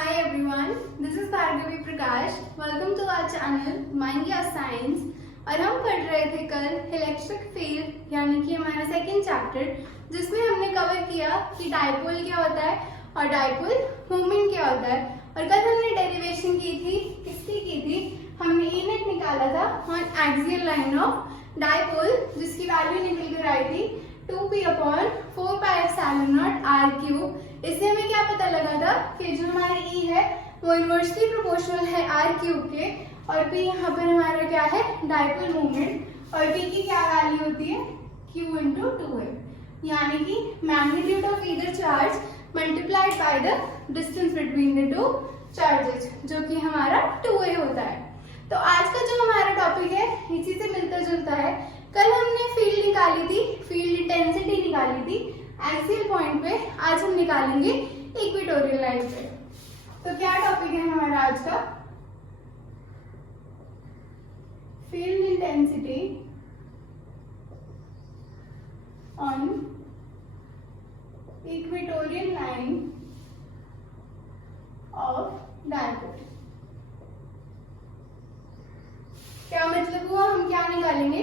Hi everyone, this is Bhargavi Prakash. Welcome to our channel Mind Your Science. और हम पढ़ रहे थे कल इलेक्ट्रिक फील्ड यानी कि हमारा सेकंड चैप्टर, जिसमें हमने कवर किया कि डायपोल क्या होता है और डायपोल मोमेंट क्या होता है। और कल हमने डेरिवेशन की थी, किसकी की थी? हमने ई नेट निकाला था on axial line of dipole, जिसकी वैल्यू निकल कर आई थी 2p/4πε0 r³। इससे हमें क्या पता लगा था कि जो हमारा E है वो इनवर्सली प्रोपोर्शनल है r³ के, और P यहाँ पर हमारा क्या है? Dipole moment. और P की क्या वैल्यू होती है? Q × 2a, यानी कि magnitude of either charge multiplied by the distance between the two charges, जो कि हमारा 2a होता है। तो आज का जो हमारा टॉपिक है इसी से मिलता जुलता है। कल हमने फील्ड निकाली थी, फील्ड इंटेंसिटी निकाली थी एक्सियल पॉइंट पे, आज हम निकालेंगे इक्वेटोरियल लाइन पे। तो क्या टॉपिक है हमारा आज का? Field intensity on equatorial line of dipole. क्या मतलब हुआ? हम क्या निकालेंगे?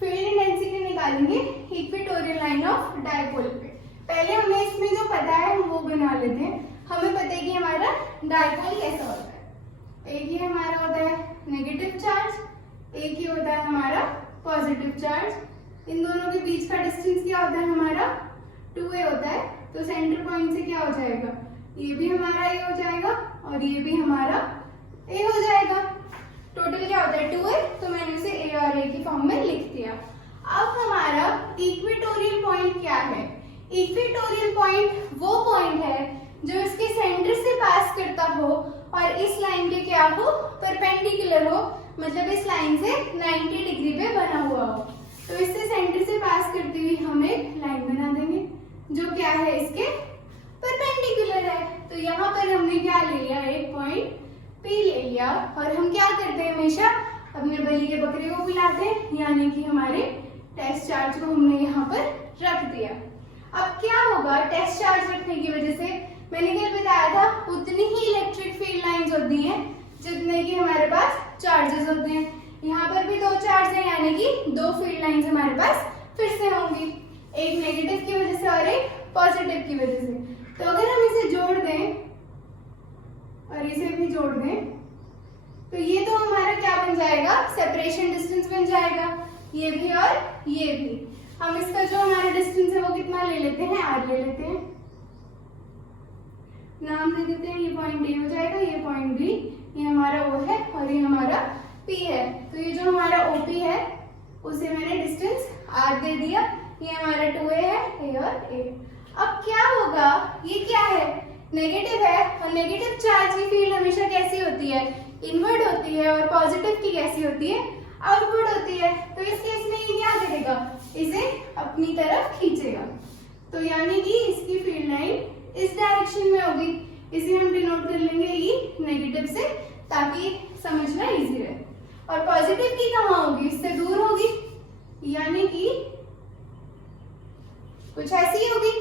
फील्ड इंटेंसिटी निकालेंगे इक्वेटोरियल लाइन ऑफ डायपोल पे। पहले हमें इसमें जो पता है हम वो बना लेते हैं। हमें पता है कि हमारा डायपोल कैसा होता है। एक ही हमारा होता है नेगेटिव चार्ज, एक ही होता है हमारा पॉजिटिव चार्ज। इन दोनों के बीच का डिस्टेंस क्या होता है? हमारा 2a होता है। तो सेंटर पॉइंट से क्या हो जाएगा? ये भी हमारा a हो जाएगा और ये भी हमारा a हो जाएगा। टोटल क्या होता है? 2a। तो मैंने इसे a और a की फॉर्म में लिख दिया। अब हमारा इक्वेटोरियल पॉइंट क्या है? इक्वेटोरियल पॉइंट वो पॉइंट है जो इसके सेंटर से पास करता हो और इस लाइन के क्या हो? परपेंडिकुलर हो, मतलब इस लाइन से 90 डिग्री पे बना हुआ हो। तो इससे सेंटर से पास करती हुई हम एक लाइन बना देंगे जो क्या है? इसके परपेंडिकुलर है। तो यहाँ पर हमने क्या ले लिया? एक पॉइंट P ले लिया। और हम क्या करते हैं? हमेशा अपने बलि के बकरे को बुलाते हैं, यानी कि हमारे टेस्ट चार्ज को हमने यहाँ पर रख दिया। अब क्या होगा? टेस्ट चार्ज रखने की वजह से मैंने कल बताया था उतनी ही इलेक्ट्रिक फील्ड लाइंस होती हैं जितने कि हमारे पास चार्जेस होते हैं। यहाँ पर भी 2 चार्ज हैं, यानी कि 2 फील्ड लाइंस हमारे पास फिर से होंगी, एक नेगेटिव की वजह से और एक पॉजिटिव की वजह से। तो अगर हम इसे जोड़ दें और इसे भी जोड़ दें तो ये तो हमारा क्या बन जाएगा? सेपरेशन डिस्टेंस बन जाएगा, ये भी और ये भी। हम इसका जो हमारा डिस्टेंस है वो कितना ले लेते हैं? r ले लेते हैं, नाम दे देते हैं। ये पॉइंट a हो जाएगा, ये पॉइंट b, ये हमारा o है और ये हमारा p है। तो ये जो हमारा OP है उसे मैंने डिस्टेंस r दे दिया। ये हमारा 2a है, a और a। अब क्या होगा? ये क्या है? नेगेटिव है, और नेगेटिव चार्ज की फील्ड हमेशा कैसी होती है? इनवर्ड होती है। और पॉजिटिव की कैसी होती है? आउटवर्ड होती है। तो इस केस में ये क्या करेगा? इसे अपनी तरफ खींचेगा। तो यानी कि इसकी फील्ड लाइन इस डायरेक्शन में होगी। इसे हम डिनोट कर लेंगे ई नेगेटिव से, ताकि समझना इजी रहे। और पॉजिटिव की कहाँ होगी? इससे दूर होगी, यानी कि कुछ ऐसी होगी।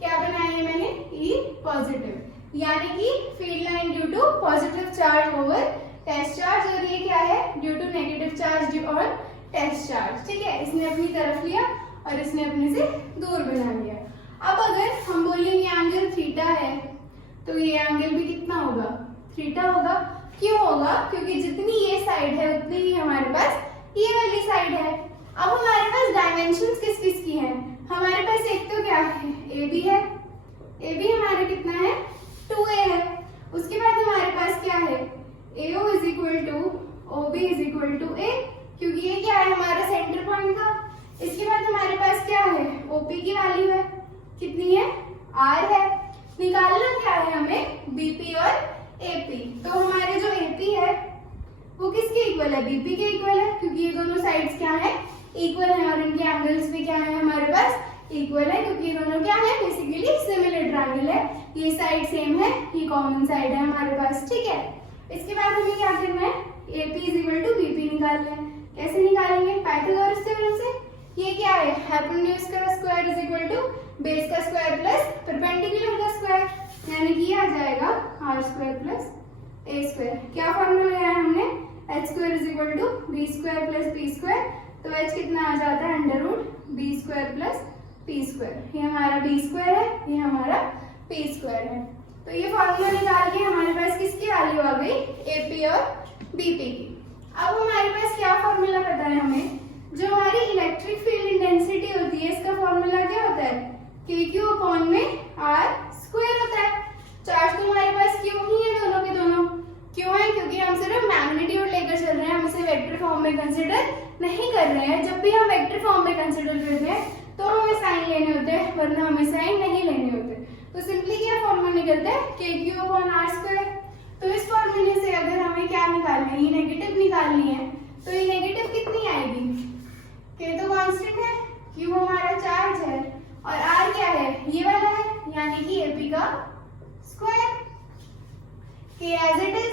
क्या बनाया है मैंने? ई पॉजिटिव, यानी कि field line due to positive charge over test charge. और ये क्या है? ड्यू टू नेगेटिव चार्ज और टेस्ट चार्ज। ठीक है, इसने अपनी तरफ लिया और इसने अपने से दूर बना लिया। अब अगर हम बोलेंगे एंगल थीटा है, तो ये एंगल भी कितना होगा? थीटा होगा। क्यों होगा? क्योंकि जितनी ये साइड है उतनी ही हमारे पास ये वाली साइड है। अब हमारे पास डायमेंशंस किस किस की हैं? हमारे पास एक तो क्या है? AB है, AB हमारा कितना है? 2a है। उसके बाद हमारे पास क्या है? AO = OB = A, क्योंकि ये क्या है? हमारा सेंटर पॉइंट था। इसके बाद हमारे पास क्या है? OP की वैल्यू है, कितनी है? R है। निकालना क्या है हमें? BP और AP। तो हमारे जो AP है वो किसके इक्वल है? BP के इक्वल है, क्योंकि ये दोनों साइड्स क्या है? इक्वल है। और इनके एंगल्स भी क्या है हमारे पास? इक्वल है, क्योंकि ये दोनों क्या है? बेसिकली सिमिलर ट्रायंगल है। ये साइड सेम है, ये कॉमन साइड है हमारे पास। ठीक है, इसके बाद हमें क्या करना है? AP = BP निकालना है। कैसे निकालेंगे? पाइथागोरस थ्योरम से। ये क्या है? हाइपोटेन्यूज का square is equal to base का स्क्वायर प्लस परपेंडिकुलर का स्क्वायर। यानी कि ये आ जाएगा R square plus A square. क्या फॉर्मूला लगाया है हमने, H square is equal to B square plus P square. तो एच कितना आ जाता है, under root B square plus P square. ये हमारा बी स्क्वायर है, ये हमारा पी स्क्वायर है। तो ये फॉर्मूला निकाल के हमारे पास किसकी वैल्यू आ गई, एपी और बीपी की। अब हमारे पास क्या फॉर्मूला पता है हमें, जो हमारी इलेक्ट्रिक फील्ड इंटेंसिटी होती है इसका फॉर्मूला क्या होता है, के क्यू अपॉन में आर स्क्वायर होता है। चार्ज तो हमारे पास क्यों ही है, दोनों के दोनों क्यों है, क्योंकि हम सिर्फ मैग्नीट्यूड लेकर चल रहे हैं, हम इसे वेक्टर फॉर्म में कंसिडर नहीं कर रहे हैं। जब भी हम वेक्टर फॉर्म में कंसिडर करते हैं तो हमें साइन लेने होते हैं, वरना हमें साइन नहीं लेने होते। तो सिंपली क्या फॉर्मूला निकलता है, के क्यू अपॉन आर स्क्वायर। तो इस फॉर्मूले से अगर हमें क्या निकालना है, ये नेगेटिव निकालनी है, तो ये नेगेटिव कितनी आएगी, के तो कांस्टेंट है, क्यू हमारा चार्ज है और आर क्या है, ये वाला है, यानी कि एपी का square. K as it is,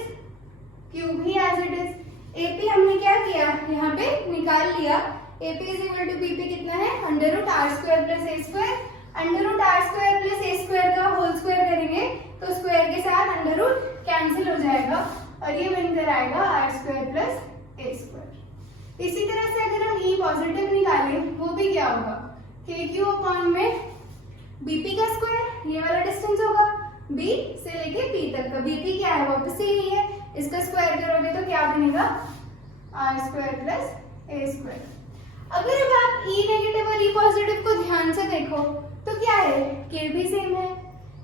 Q भी एज इट इज। एपी हमने क्या किया, यहाँ पे निकाल लिया, AP is equal to BP कितना है, under root R square plus A square. Under root R square plus A square का होल स्क्वायर करेंगे तो स्क्वायर के साथ अंडर रूट कैंसिल हो जाएगा और ये बनकर आएगा R square plus A square. इसी तरह से अगर हम ई पॉजिटिव निकालें, वो भी क्या होगा, के क्यू अपॉन में बीपी का स्क्वायर, ये वाला डिस्टेंस होगा बी से लेके पी तक का। बीपी क्या है, वापस से ही है, इसका स्क्वायर करोगे तो क्या बनेगा, R square plus A square. अगर अब आप ई नेगेटिव और ई पॉजिटिव को ध्यान से देखो तो क्या है, के भी सेम है,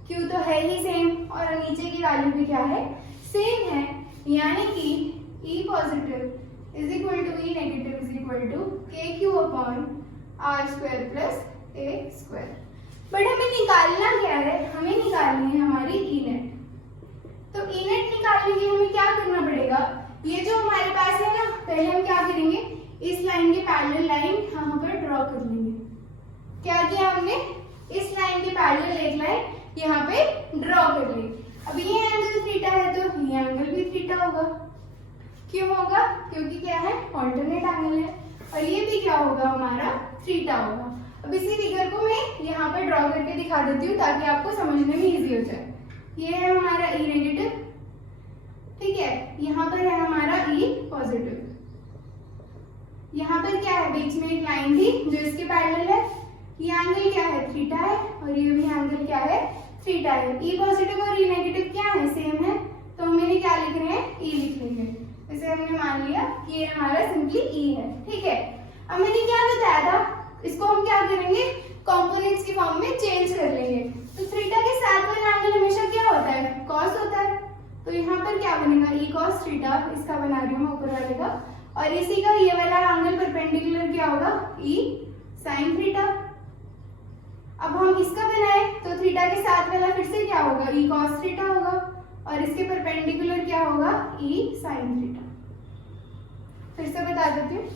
क्यू तो है ही सेम और नीचे की वैल्यू भी क्या है, सेम है, यानी कि E positive is equal to E negative is equal to K Q upon R square plus A square. But हमें निकालना क्या है, हमें निकालनी है हमारी ई नेट। तो ई नेट निकालने के लिए हमें क्या करना पड़ेगा, ये जो हमारे पास है ना, पहले हम क्या करेंगे, इस लाइन के पैरेलल लाइन यहाँ पर ड्रॉ कर लेंगे। क्या किया हमने, इस लाइन के पैरेलल एक लाइन यहाँ पे ड्रॉ कर ली। अब ये एंगल थीटा है तो ये एंगल भी थीटा होगा। क्यों होगा, क्योंकि क्या है, ऑल्टरनेट एंगल है और ये भी क्या होगा, हमारा थीटा होगा। अब इसी फिगर को मैं यहाँ पर ड्रॉ करके दिखा देती हूँ ताकि आपको समझने में इजी हो जाए। ये है हमारा ई नेगेटिव, ठीक है, यहाँ पर है हमारा ई पॉजिटिव। यहाँ पर क्या है, बीच में एक लाइन थी जो इसके पैरेलल है, ये एंगल क्या है, थीटा है और ये भी एंगल क्या है, थीटा है। ई पॉजिटिव और ई नेगेटिव क्या है, सेम है, तो हम इन्हें क्या लिख रहे हैं, ई लिख लेंगे। इसे हमने मान लिया कि ये हमारा सिंपली ई है, ठीक है। अब मैंने क्या बताया था, इसको हम क्या करेंगे, कंपोनेंट्स की फॉर्म में चेंज कर लेंगे। तो थीटा के साथ वाला एंगल हमेशा क्या होता है, कॉस होता है, तो यहाँ पर क्या बनेगा, ई कॉस थीटा, इसका बना रही हूँ ऊपर वाले का, और इसी का ये वाला एंगल परपेंडिकुलर क्या होगा, ई साइन थीटा। अब हम इसका बनाए तो थीटा के साथ वाला फिर से क्या होगा, ई कॉस थीटा होगा और इसके परपेंडिकुलर क्या होगा, ई साइन थीटा। फिर से बता देती हूँ,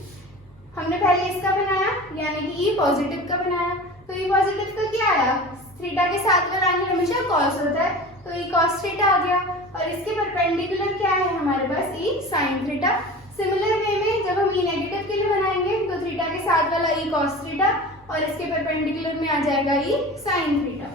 हमने पहले इसका बनाया यानी कि ई पॉजिटिव का बनाया, तो ई पॉजिटिव का क्या आया, थीटा के साथ वाला एंगल हमेशा कॉस होता है, तो ई कॉस थीटा आ गया और इसके परपेंडिकुलर क्या है हमारे पास, ई साइन थीटा। सिमिलर वे में जब हम ई नेगेटिव के लिए बनाएंगे तो थीटा के साथ वाला ई कॉस थीटा और इसके परपेंडिकुलर में आ जाएगा ई साइन थीटा।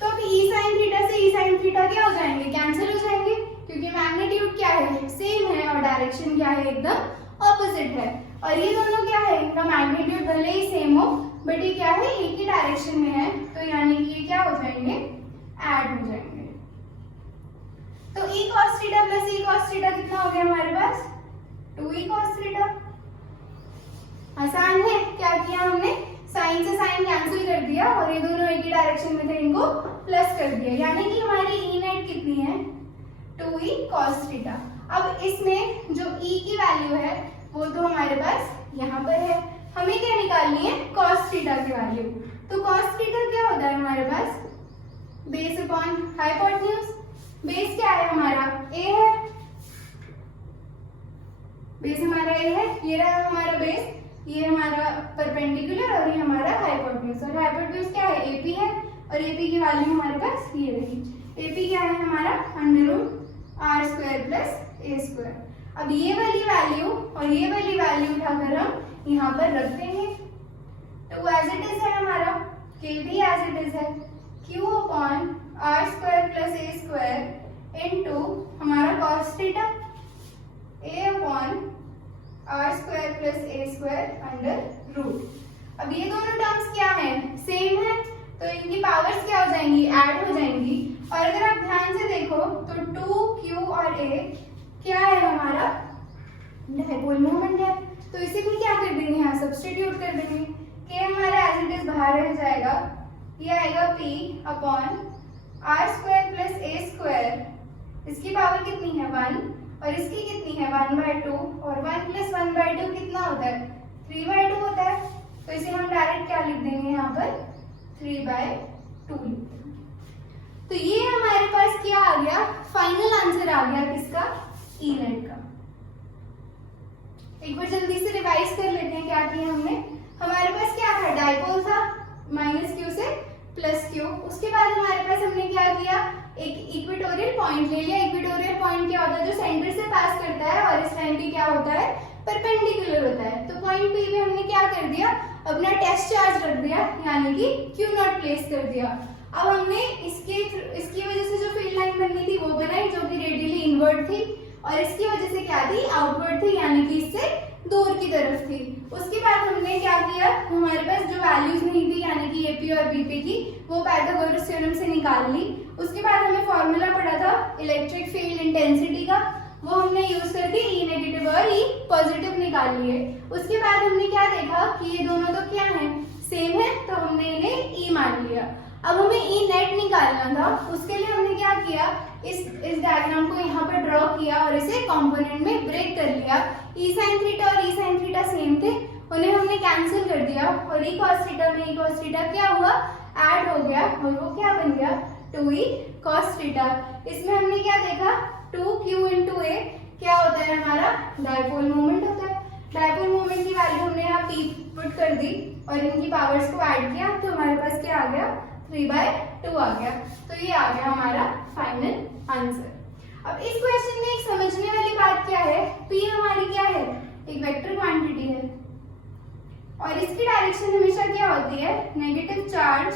तो अब ई साइन थीटा से ई साइन थीटा क्या हो जाएंगे, कैंसिल हो जाएंगे, क्योंकि मैग्नीट्यूड क्या है, सेम है और डायरेक्शन क्या है, एकदम ऑपोजिट है। और ये दोनों क्या है, इनका मैग्नीट्यूड भले ही सेम हो बट ये क्या है, एक ही डायरेक्शन में है, तो यानी कि ये क्या हो जाएंगे, ऐड हो जाएंगे। तो E cos theta plus E cos theta कितना हो गया हमारे पास, 2e cos थीटा। आसान है, क्या किया हमने, साइन से साइन कैंसिल कर दिया और ये दोनों एक ही डायरेक्शन में थे, इनको प्लस कर दिया, यानी कि हमारी ई नेट कितनी है, 2e cos थीटा। अब इसमें जो e की वैल्यू है वो तो हमारे पास यहाँ पर है, हमें क्या निकालनी है, cos थीटा की वैल्यू। तो cos थीटा क्या होता है हमारे पास, बेस अपॉन हाइपोटेन्यूज। बेस क्या है हमारा, a है, बेस हमारा ए है, ये रहा हमारा बेस, ये हमारा परपेंडिकुलर और ये हमारा हाइपोटेन्यूज। और हाइपोटेन्यूज क्या है, एपी है और एपी की वैल्यू हमारे पास ये रही। एपी क्या है हमारा, under root R square plus A square. अब ये वाली वैल्यू और ये वाली वैल्यू उठाकर हम यहाँ पर रख देंगे, तो एज इट इज है हमारा, के भी एज इट इज है, Q upon R square plus A square into हमारा cos theta A upon R square plus A square under root. अब ये दोनों टर्म्स क्या हैं, सेम है, तो इनकी पावर्स क्या हो जाएंगी, ऐड हो जाएंगी। और अगर आप ध्यान से देखो तो 2q और a क्या है, हमारा डायपोल मोमेंट है, तो इसे भी क्या कर देंगे, यहाँ सब्स्टिट्यूट कर देंगे। k हमारा एज इट इज बाहर रह जाएगा, ये आएगा p upon R square plus A square, इसकी पावर कितनी है 1 और इसकी कितनी है 1/2, और 1 + 1/2 कितना होता है 3/2 होता है, तो इसे हम डायरेक्ट क्या लिख देंगे यहाँ पर 3/2 लिख देंगे। तो ये हमारे पास क्या आ गया, फाइनल आंसर आ गया किसका, ई नेट का। एक बार जल्दी से रिवाइज कर लेते हैं क्या किया हमने। हमारे पास क्या था, डायपोल था -q से +q, उसके बाद हमारे पास हमने क्या किया, एक इक्वेटोरियल पॉइंट ले लिया। इक्वेटोरियल पॉइंट क्या होता है, जो सेंटर से पास करता है और इस लाइन पे क्या होता है, परपेंडिकुलर होता है। तो पॉइंट P पे हमने क्या कर दिया, अपना टेस्ट चार्ज रख दिया, यानी कि Q0 प्लेस कर दिया। अब हमने इसकी वजह से जो फील्ड लाइन बननी थी वो बनाई, जो कि रेडियली इनवर्ट थी, और इसकी वजह से क्या थी, आउटवर्ड थी, यानी कि इससे दूर की तरफ थी। उसके बाद हमने क्या किया, हमारे पास जो वैल्यूज नहीं थी, यानी कि एपी और बीपी की, वो पाइथागोरस थ्योरम से निकाल ली। उसके बाद हमें फॉर्मूला पढ़ा था इलेक्ट्रिक फील्ड इंटेंसिटी का, वो हमने यूज करके ई नेगेटिव और ई पॉजिटिव निकाल लिए। उसके बाद हमने क्या देखा कि ये दोनों तो क्या है, सेम है, तो हमने इन्हें ई मान लिया। अब हमें ई नेट निकालना था, उसके लिए हमने क्या किया, इस डायग्राम को यहाँ पर ड्रॉ किया और इसे कंपोनेंट में ब्रेक कर लिया। ई साइन थीटा और ई साइन थीटा सेम थे, उन्हें हमने कैंसिल कर दिया, और ई कॉस थीटा में ई कॉस थीटा क्या हुआ, ऐड हो गया, और वो क्या बन गया 2e cos थीटा। इसमें हमने क्या देखा, 2q into a क्या होता है, हमारा डायपोल मोमेंट होता है। डायपोल मोमेंट की वैल्यू हमने यहाँ p पुट कर दी और इनकी पावर्स को ऐड किया, तो हमारे पास क्या आ गया 3/2 आ गया। तो ये आ गया हमारा फाइनल आंसर। अब इस क्वेश्चन में एक समझने वाली बात क्या है, p हमारी क्या है, एक वेक्टर क्वांटिटी है, और इसकी डायरेक्शन हमेशा क्या होती है, negative charge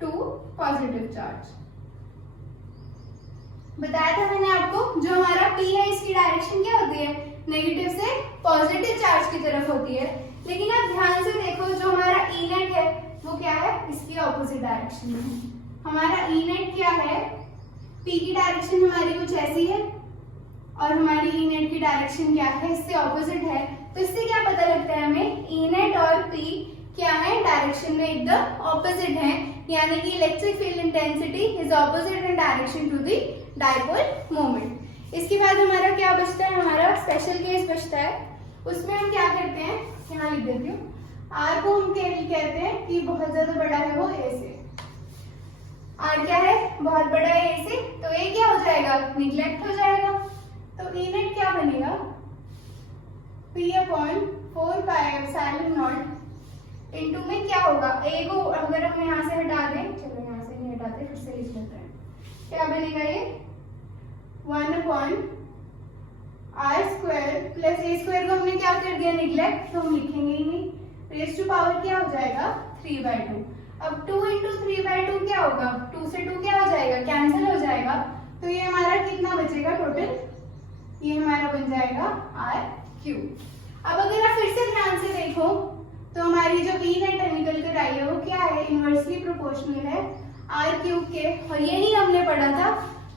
to positive charge. बताया था मैंने आपको, जो हमारा p है इसकी डायरेक्शन क्या होती है, नेगेटिव से पॉजिटिव चार्ज की तरफ होती है। लेकिन आप ध्यान से देखो, जो हमारा ई नेट है वो क्या है, इसकी ऑपोजिट डायरेक्शन में है। हमारा ई नेट क्या है, p की डायरेक्शन हमारी कुछ ऐसी है और हमारी ई नेट की डायरेक्शन क्या है, इससे ऑपोजिट है। तो इससे क्या पता लगता है हमें, ई नेट और p क्या है, डायरेक्शन में एकदम ऑपोजिट है, यानी कि electric field intensity is opposite in direction to the dipole moment. इसके बाद हमारा क्या बचता है, हमारा स्पेशल केस बचता है। उसमें हम क्या करते हैं, यहाँ लिख देती हूँ, आर को हम कहते हैं कि बहुत ज्यादा बड़ा है वो ए से। आर क्या है, बहुत बड़ा है ए से, तो ए क्या हो जाएगा, निग्लेक्ट हो जाएगा। तो ई नेट क्या बनेगा, p/4πε0 इनटू में क्या होगा, ए को अगर हम यहाँ से हटा दें, चलो यहाँ से नहीं हटाते, फिर से लिख लेते हैं, क्या बनेगा ये 1/r² प्लस ए स्क्वायर को हमने क्या कर दिया, निग्लेक्ट, तो हम लिखेंगे ही नहीं। रेज टू पावर क्या हो जाएगा 3/2। अब 2 × 3/2 क्या होगा, 2 से 2 क्या हो जाएगा, कैंसिल हो जाएगा। तो ये हमारा कितना बचेगा टोटल, ये हमारा बन जाएगा r³। अब अगर आप फिर से ध्यान से देखो तो हमारी जो ई नेट निकल कर आई है वो क्या है, इनवर्सली प्रोपोर्शनल है r³ के। और यही हमने पढ़ा था,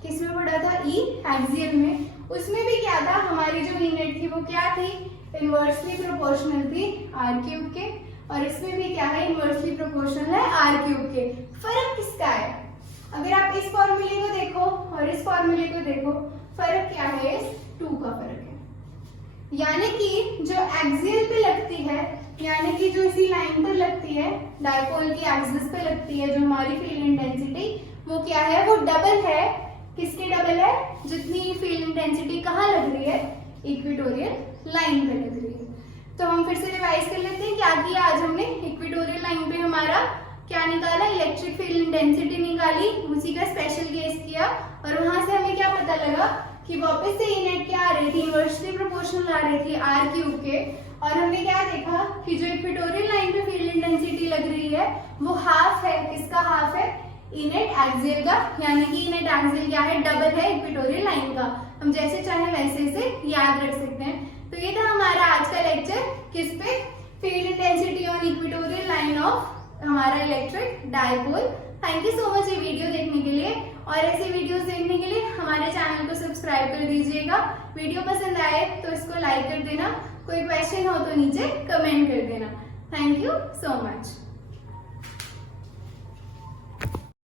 किसमें पढ़ा था, ई एक्सियल में। उसमें भी क्या था, हमारी जो ई नेट थी वो क्या थी, इनवर्सली प्रोपोर्शनल थी r³ के, और इसमें भी क्या है, इनवर्सली प्रोपोर्शनल है r³ के। फर्क किसका है, अगर आप इस फॉर्मूले को देखो और इस फॉर्मूले को देखो, फर्क क्या है, 2 का फर्क है। यानी कि जो एक्सियल पे लगती है, यानी कि जो इसी लाइन पर लगती है, डायपोल की एक्सिस पे लगती है, जो हमारी फील्ड इंटेंसिटी वो क्या है, वो डबल है। किसके डबल है, जितनी फील्ड इंटेंसिटी कहाँ लग रही है, इक्वेटोरियल लाइन पे लग रही है। तो हम फिर से रिवाइज कर लेते हैं, क्या किया आज हमने, इक्वेटोरियल लाइन पे हमारा क्या निकाला, इलेक्ट्रिक फील्ड इंटेंसिटी निकाली, उसी का स्पेशल केस किया, और वहां से हमें क्या पता लगा कि वापस से ई नेट क्या आ रही थी, इनवर्सली प्रोपोर्शनल आ रही थी r³ के। और हमने क्या देखा कि जो इक्वेटोरियल लाइन पे फील्ड इंटेंसिटी लग रही है वो हाफ है, किसका हाफ है, इनेट एक्सियल का, यानी कि इनेट एक्सियल क्या है, डबल है इक्वेटोरियल लाइन का। हम जैसे चाहे वैसे इसे याद रख सकते हैं। तो ये था हमारा आज का लेक्चर, किस पे, field intensity on equatorial line of हमारा electric dipole. Thank you so much ये वीडियो देखने के लिए, और ऐसे वीडियोस देखने के लिए हमारे चैनल को सब्सक्राइब कर दीजिएगा। वीडियो पसंद आए तो इसको लाइक कर देना, कोई क्वेश्चन हो तो नीचे कमेंट कर देना। Thank you so much.